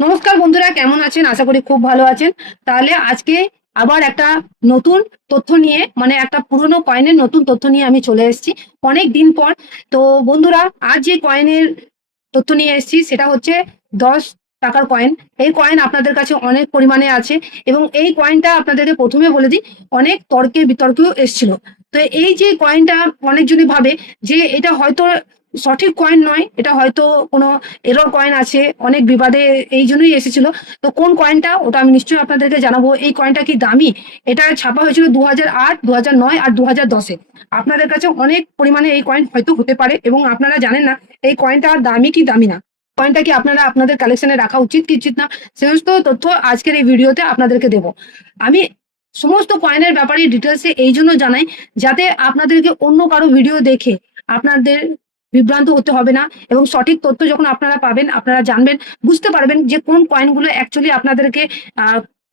নমস্কার বন্ধুরা, কেমন আছেন? আশা করি খুব ভালো আছেন। তাহলে আজকে আবার একটা নতুন তথ্য নিয়ে মানে একটা পুরনো কয়েনের নতুন তথ্য নিয়ে আমি চলে এসেছি অনেক দিন পর। তো বন্ধুরা, আজ যে কয়েনের তথ্য নিয়ে এসেছি, সেটা হচ্ছে দশ টাকার কয়েন এই কয়েন আপনাদের কাছে অনেক পরিমাণে আছে এবং এই কয়েনটা আপনাদেরকে প্রথমে বলে দিই, অনেক তর্কে বিতর্কেও এসেছিল। তো এই যে কয়েনটা অনেকজনই ভাবে যে এটা হয়তো সঠিক কয়েন নয়, এটা হয়তো কোনো এরর কয়েন আছে, অনেক বিবাদে এই জন্যই এসেছিল। তো কোন কয়েনটা ওটা আমি নিশ্চয়ই আপনাদেরকে জানাব। এই কয়েনটা কি দামি? এটা ছাপা হয়েছিল দু হাজার আট দু হাজার নয় আর দু হাজার দশে। আপনাদের কাছে অনেক পরিমাণে এই কয়েন হয়তো হতে পারে এবং আপনারা জানেন না, এই কয়েনটা আর দামি কি দামি না। কয়েনটা কি আপনারা আপনাদের কালেকশনে রাখা উচিত কি উচিত না, সমস্ত তথ্য আজকের এই ভিডিওতে আপনাদেরকে দেব। আমি সমস্ত কয়েনের ব্যাপারে ডিটেলসে এই জন্য জানাই, যাতে আপনাদেরকে অন্য কারও ভিডিও দেখে আপনাদের বিভ্রান্ত হতে হবে না এবং সঠিক তথ্য যখন আপনারা পাবেন, আপনারা জানবেন, বুঝতে পারবেন যে কোন কয়েনগুলো অ্যাকচুয়ালি আপনাদেরকে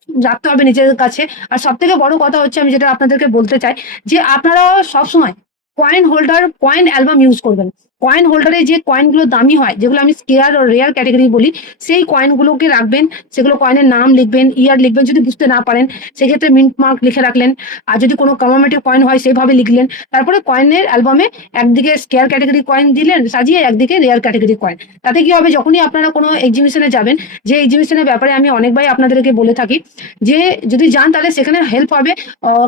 রাখতে হবে নিজেদের কাছে। আর সব থেকে বড় কথা হচ্ছে আমি যেটা আপনাদেরকে বলতে চাই যে আপনারা সবসময় coin holder coin album use করবেন। কয়েন হোল্ডারে যে কয়েনগুলো দামি হয়, যেগুলো আমি স্কেয়ার ও রেয়ার ক্যাটাগরি বলি, সেই কয়েনগুলোকে রাখবেন, সেগুলো কয়েনের নাম লিখবেন ইয়ার লিখবেন, যদি বুঝতে না পারেন, সেক্ষেত্রে মিন্ট মার্ক লিখে রাখলেন। আর যদি কোনো কমামেটিভ কয়েন হয়, সেভাবে লিখলেন। তারপরে কয়েনের অ্যালবামে একদিকে স্কেয়ার ক্যাটাগরি কয়েন দিলেন, সাজিয়ে একদিকে রেয়ার ক্যাটাগরি কয়েন তাতে কি হবে? যখনই আপনারা কোনো এক্সিবিশনে যাবেন, যে এক্সিবিশনের ব্যাপারে আমি অনেকবারই আপনাদেরকে বলে থাকি, যে যদি যান, তাহলে সেখানে হেল্প হবে।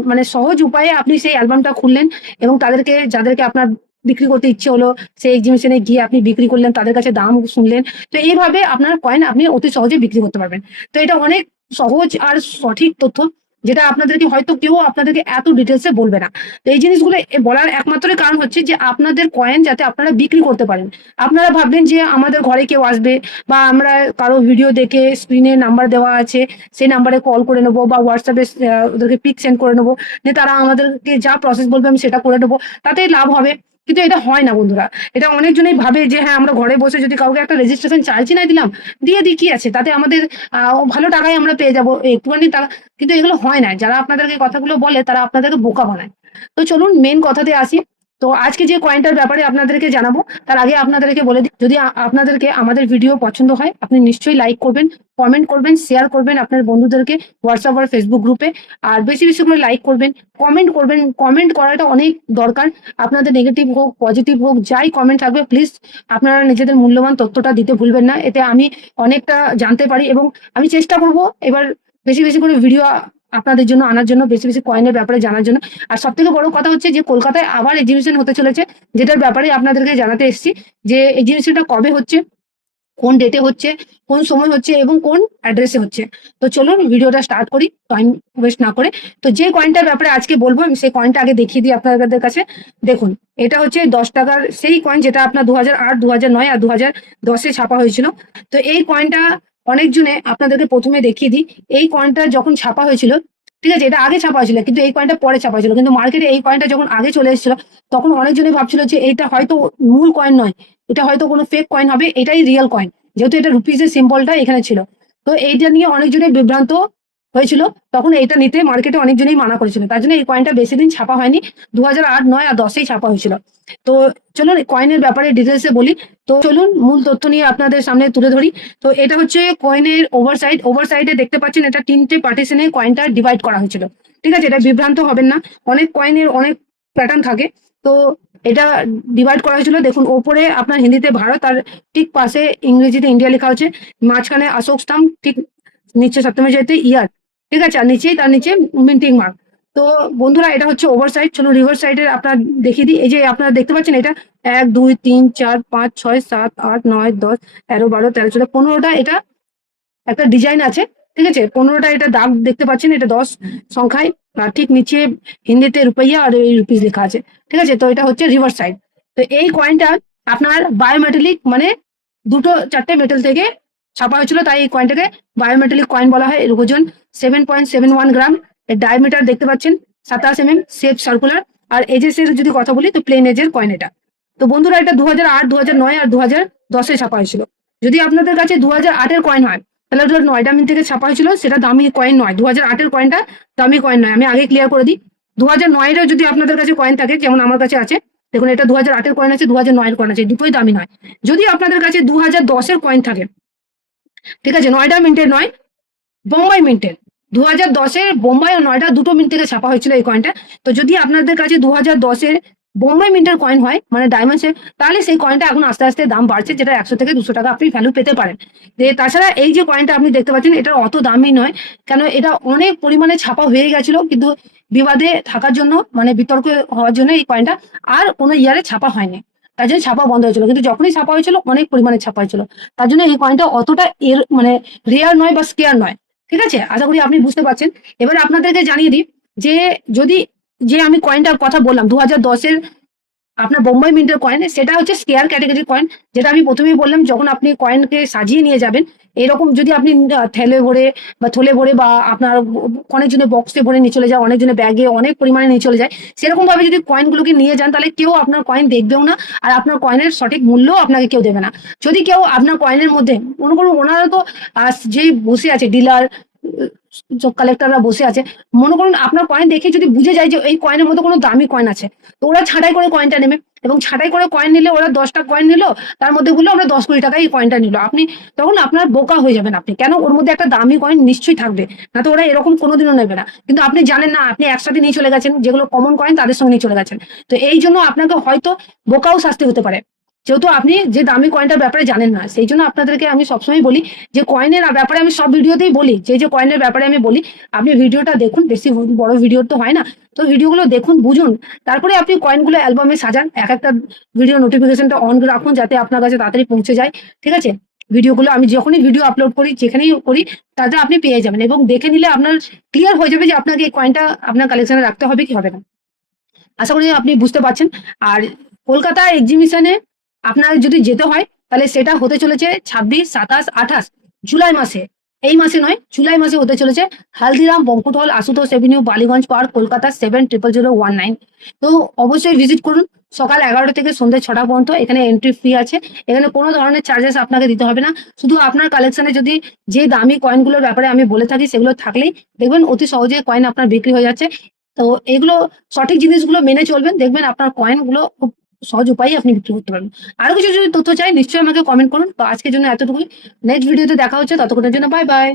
মানে সহজ উপায়ে আপনি সেই অ্যালবামটা খুললেন এবং তাদেরকে যাদেরকে আপনার বিক্রি করতে ইচ্ছে হলো, সেই এক্সিবিশনে গিয়ে আপনি বিক্রি করলেন, তাদের কাছে দাম শুনলেন। তো এইভাবে আপনার কয়েন আপনি অতি সহজে বিক্রি করতে পারবেন। তো এটা অনেক সহজ আর সঠিক তথ্য। যেটা আপনাদেরকে হয়তো কেউ আপনাদেরকে এত ডিটেলসে বলবে না। তো এই জিনিসগুলো বলার একমাত্র কারণ হচ্ছে যে আপনাদের কয়েন যাতে আপনারা বিক্রি করতে পারেন। আপনারা ভাববেন যে আমাদের ঘরে কেউ আসবে বা আমরা কারও ভিডিও দেখে স্ক্রিনে নাম্বার দেওয়া আছে, সেই নাম্বারে কল করে নেব বা হোয়াটসঅ্যাপে ওদেরকে পিক সেন্ড করে নেব। যে তারা আমাদেরকে যা প্রসেস বলবে আমি সেটা করে নেব। তাতে লাভ হবে। কিন্তু এটা হয় না বন্ধুরা। এটা অনেকজনেই ভাবে যে হ্যাঁ আমরা ঘরে বসে যদি কাউকে একটা রেজিস্ট্রেশন চার্জই না দিলাম, দিয়ে দিই, কি আছে? তাতে আমাদের ভালো টাকায় আমরা পেয়ে যাব। একটুখানি টাকা কিন্তু এগুলো হয় না। যারা আপনাদেরকে কথাগুলো বলে, তারা আপনাদেরকে বোকা বানায়। তো চলুন মেন কথাতে আসি। তো আজকে যে কয়েনটার ব্যাপারে আপনাদেরকে জানাব, তার আগে আপনাদেরকে বলে দিই, যদি আপনাদেরকে আমাদের ভিডিও পছন্দ হয়, আপনি নিশ্চয়ই লাইক করবেন কমেন্ট করবেন শেয়ার করবেন আপনার বন্ধুদেরকে হোয়াটসঅ্যাপ আর ফেসবুক গ্রুপে আর বেশি বেশি করে লাইক করবেন কমেন্ট করবেন কমেন্ট করাটা অনেক দরকার। আপনাদের নেগেটিভ হোক পজিটিভ হোক, যাই কমেন্ট থাকবে প্লিজ আপনারা নিজেদের মূল্যবান তথ্যটা দিতে ভুলবেন না। এতে আমি অনেকটা জানতে পারি এবং আমি চেষ্টা করব, এবার বেশি বেশি করে ভিডিও আপনাদের জন্য, আনার জন্য, বেশি বেশি কয়েনের ব্যাপারে জানার জন্য। আর সব থেকে বড় কথা হচ্ছে যে, কলকাতায় আবার এক্সিবিশন হতে চলেছে, যেটার ব্যাপারে আপনাদেরকে জানাতে এসেছি যে এক্সিবিশনটা কবে হচ্ছে, কোন ডেটে হচ্ছে, কোন সময় হচ্ছে এবং কোন অ্যাড্রেসে হচ্ছে। তো চলুন, ভিডিওটা স্টার্ট করি টাইম ওয়েস্ট না করে। তো যে কয়েনটার ব্যাপারে আজকে বলব, আমি সেই কয়েনটা আগে দেখিয়ে দিই আপনাদের কাছে। দেখুন, এটা হচ্ছে দশ টাকার সেই কয়েন যেটা আপনার দু হাজার আট, দু হাজার নয় আর দু হাজার দশে ছাপা হয়েছিল। তো এই কয়েনটা অনেকজনে আপনাদেরকে প্রথমে দেখিয়ে দিই। এই কয়েনটা যখন ছাপা হয়েছিল, ঠিক আছে, এটা আগে ছাপা হয়েছিল, কিন্তু এই কয়েনটা পরে ছাপা হয়েছিল, কিন্তু মার্কেটে এই কয়েনটা যখন আগে চলে এসেছিল, তখন অনেকজনে ভাবছিল যে এটা হয়তো মূল কয়েন নয়, এটা হয়তো কোনো ফেক কয়েন হবে, এটাই রিয়েল কয়েন যেহেতু এটা রুপিজের সিম্বলটা এখানে ছিল। তো এইটা নিয়ে অনেকজনে বিভ্রান্ত হয়েছিল, তখন এটা নিতে মার্কেটে অনেকজনই মানা করেছিল। তার জন্য এই কয়েনটা বেশি দিন ছাপা হয়নি। দু হাজার আট, নয় আর দশেই ছাপা হয়েছিল। তো চলুন কয়েনের ব্যাপারে ডিটেলসে বলি। তো চলুন মূল তথ্য নিয়ে আপনাদের সামনে তুলে ধরি। তো এটা হচ্ছে কয়েনের ওভার সাইড ওভার সাইডে দেখতে পাচ্ছেন এটা তিনটে পার্টিশনে কয়েনটা ডিভাইড করা হয়েছিল। ঠিক আছে, এটা বিভ্রান্ত হবেন না। অনেক কয়েনের অনেক প্যাটার্ন থাকে। তো এটা ডিভাইড করা হয়েছিল। দেখুন, ওপরে আপনার হিন্দিতে ভারত আর ঠিক পাশে ইংরেজিতে ইন্ডিয়া লেখা হচ্ছে মাঝখানে অশোক স্টাম ঠিক নিচে সপ্তমীতে ইয়ার। ঠিক আছে? আর নিচেই তার নিচে মিন্টিং মার্ক তো বন্ধুরা, এটা হচ্ছে ওভার সাইড চলো রিভার সাইডের আপনার দেখিয়ে দিই। এই যে আপনারা দেখতে পাচ্ছেন এটা, এক, দুই, তিন, চার, পাঁচ, ছয়, সাত, আট, নয়, দশ, তেরো, বারো, তেরো, চোদ্দ, পনেরোটা এটা একটা ডিজাইন আছে। ঠিক আছে? পনেরোটা এটা দাগ দেখতে পাচ্ছেন, এটা দশ সংখ্যায়। আর ঠিক নিচে হিন্দিতে রুপাইয়া আর এই রুপিস লেখা আছে। ঠিক আছে? তো এটা হচ্ছে রিভার সাইড তো এই কয়েনটা আপনার বায়োমেটালিক মানে দুটো, চারটে মেটাল থেকে ছাপা হয়েছিল, তাই এই কয়েনটাকে বায়োমেটালিক কয়েন বলা হয়। এর ওজন seven point seven one gram এর ডায়ামিটার দেখতে পাচ্ছেন, সাতাশ এম এম সেফ সার্কুলার আর এজেস এর যদি কথা বলি, তো প্লেন এজের কয়েন এটা। তো বন্ধুরা, এটা দু হাজার আট দু হাজার নয় আর দু হাজার দশে ছাপা হয়েছিল। যদি আপনাদের কাছে দু হাজার আটের কয়েন হয়, তাহলে ওটা নয়ডা মিন থেকে ছাপা হয়েছিল, সেটা দামি কয়েন নয়। দু হাজার আটের কয়েনটা দামি কয়েন নয়। আমি আগে ক্লিয়ার করে দিই। দু হাজার নয়েরও যদি আপনাদের কাছে কয়েন থাকে, যেমন আমার কাছে আছে, দেখুন এটা দু হাজার আটের কয়েন আছে দু হাজার নয়ের কয়েন আছে, দুটোই দামি নয়। যদি আপনাদের কাছে দু হাজার দশের কয়েন থাকে ঠিক আছে? নয়ডা মিন্টের নয়, বোম্বাই মিন্টের দু হাজার দশের বোম্বাই ও নয়ডা দুটো মিন্ট থেকে ছাপা হয়েছিল এই কয়েনটা তো যদি আপনাদের কাছে দু হাজার দশের বোম্বাই মিন্টের কয়েন হয় মানে ডায়মন্ডসের তাহলে সেই কয়েনটা এখন আস্তে আস্তে দাম বাড়ছে, যেটা একশো থেকে দুশো টাকা আপনি ভ্যালু পেতে পারেন। যে তাছাড়া এই যে কয়েনটা আপনি দেখতে পাচ্ছেন, এটা অত দামই নয়, কেন এটা অনেক পরিমাণে ছাপা হয়ে গেছিল, কিন্তু বিবাদে থাকার জন্য মানে বিতর্ক হওয়ার জন্য এই কয়েনটা আর কোনো ইয়ারে ছাপা হয়নি। তার জন্য ছাপা বন্ধ হয়েছিল। কিন্তু যখনই ছাপা হয়েছিল, অনেক পরিমাণে ছাপা হয়েছিল। তার জন্য এই কয়েনটা অতটা এর মানে রেয়ার নয় বা স্কেয়ার নয়। ঠিক আছে? আশা করি আপনি বুঝতে পারছেন। এবার আপনাদেরকে জানিয়ে দিই যে, যদি যে আমি কয়েনটার কথা বললাম দু হাজার দশের আপনার বোম্বাই মিন্টের কয়েন সেটা হচ্ছে স্কেয়ার ক্যাটেগরি কয়েন যেটা আমি প্রথমেই বললাম, যখন আপনি কয়েনকে সাজিয়ে নিয়ে যাবেন এরকম যদি আপনি ঠেলে ভরে বা থলে ভরে বা আপনার অনেকজনের বক্সে ভরে নিয়ে চলে যায় অনেকজনের ব্যাগে অনেক পরিমাণে নিয়ে চলে যায় সেরকম ভাবে যদি কয়েনগুলোকে নিয়ে যান, তাহলে কেউ আপনার কয়েন দেখবেও না আর আপনার কয়েনের সঠিক মূল্যও আপনাকে কেউ দেবে না। যদি কেউ আপনার কয়েনের মধ্যে, মনে করুন ওনারা তো যে বসে আছে ডিলার কালেক্টররা বসে আছে, মনে করুন আপনার কয়েন দেখে যদি বুঝে যায় যে এই কয়েনের মধ্যে কোনো দামি কয়েন আছে, তো ওরা ছাঁটাই করে কয়েনটা নেবে এবং ছাঁটাই করে কয়েন নিলে ওরা দশটা কয়েন নিল, তার মধ্যে বলল আমরা দশ কোটি টাকা এই কয়েনটা নিল। আপনি তখন আপনার বোকা হয়ে যাবেন আপনি, কেন? ওর মধ্যে একটা দামি কয়েন নিশ্চয়ই থাকবে না তো ওরা এরকম কোনোদিনও নেবে না। কিন্তু আপনি জানেন না, আপনি একসাথে নিয়ে চলে গেছেন, যেগুলো কমন কয়েন তাদের সঙ্গে নিয়ে চলে গেছেন। তো এই জন্য আপনাকে হয়তো বোকাও শাস্তি হতে পারে। যেহেতু আপনি যে দামি কয়েনটার ব্যাপারে জানেন না, সেই জন্য আপনাদেরকে আমি সবসময় বলি যে কয়েনের ব্যাপারে আমি সব ভিডিওতেই বলি, যে যে কয়েনের ব্যাপারে আমি বলি, আপনি ভিডিওটা দেখুন, বেশি বড় ভিডিও তো হয় না। তো ভিডিওগুলো দেখুন, বুঝুন, তারপরে আপনি কয়েনগুলো অ্যালবামে সাজান, এক একটা ভিডিও নোটিফিকেশনটা অন রাখুন, যাতে আপনার কাছে তাড়াতাড়ি পৌঁছে যায়, ঠিক আছে? ভিডিওগুলো আমি যখনই ভিডিও আপলোড করি, যেখানেই করি, তাতে আপনি পেয়ে যাবেন এবং দেখে নিলে আপনার ক্লিয়ার হয়ে যাবে যে আপনাকে এই কয়েনটা আপনার কালেকশনে রাখতে হবে কি হবে না। আশা করি আপনি বুঝতে পারছেন। আর কলকাতা এক্সিবিশনে আপনার যদি যেতে হয়, তাহলে সেটা হতে চলেছে ছাব্বিশ, সাতাশ, আঠাশ, জুলাই মাসে। এই মাসে নয়, জুলাই মাসে হতে চলেছে হালদিরাম বঙ্কুট হল Ashutosh avenue, Ballygunge park, Kolkata seven triple zero one nine. তো অবশ্যই ভিজিট করুন, সকাল এগারোটা থেকে সন্ধ্যে ছটা পর্যন্ত, এখানে এন্ট্রি ফ্রি আছে। এখানে কোনো ধরনের চার্জেস আপনাকে দিতে হবে না। শুধু আপনার কালেকশনে যদি যে দামি কয়েনগুলোর ব্যাপারে আমি বলে থাকি, সেগুলো থাকলেই দেখবেন অতি সহজে কয়েন আপনার বিক্রি হয়ে যাচ্ছে। তো এগুলো সঠিক জিনিসগুলো মেনে চলবেন। দেখবেন আপনার কয়েনগুলো খুব সহজ উপায়ে আপনি বিক্রি করতে পারবেন। আরও কিছু যদি তথ্য চাই, নিশ্চয়ই আমাকে কমেন্ট করুন। তো আজকের জন্য এতটুকুই। নেক্সট ভিডিওতে দেখা হচ্ছে, ততক্ষণের জন্য বাই বাই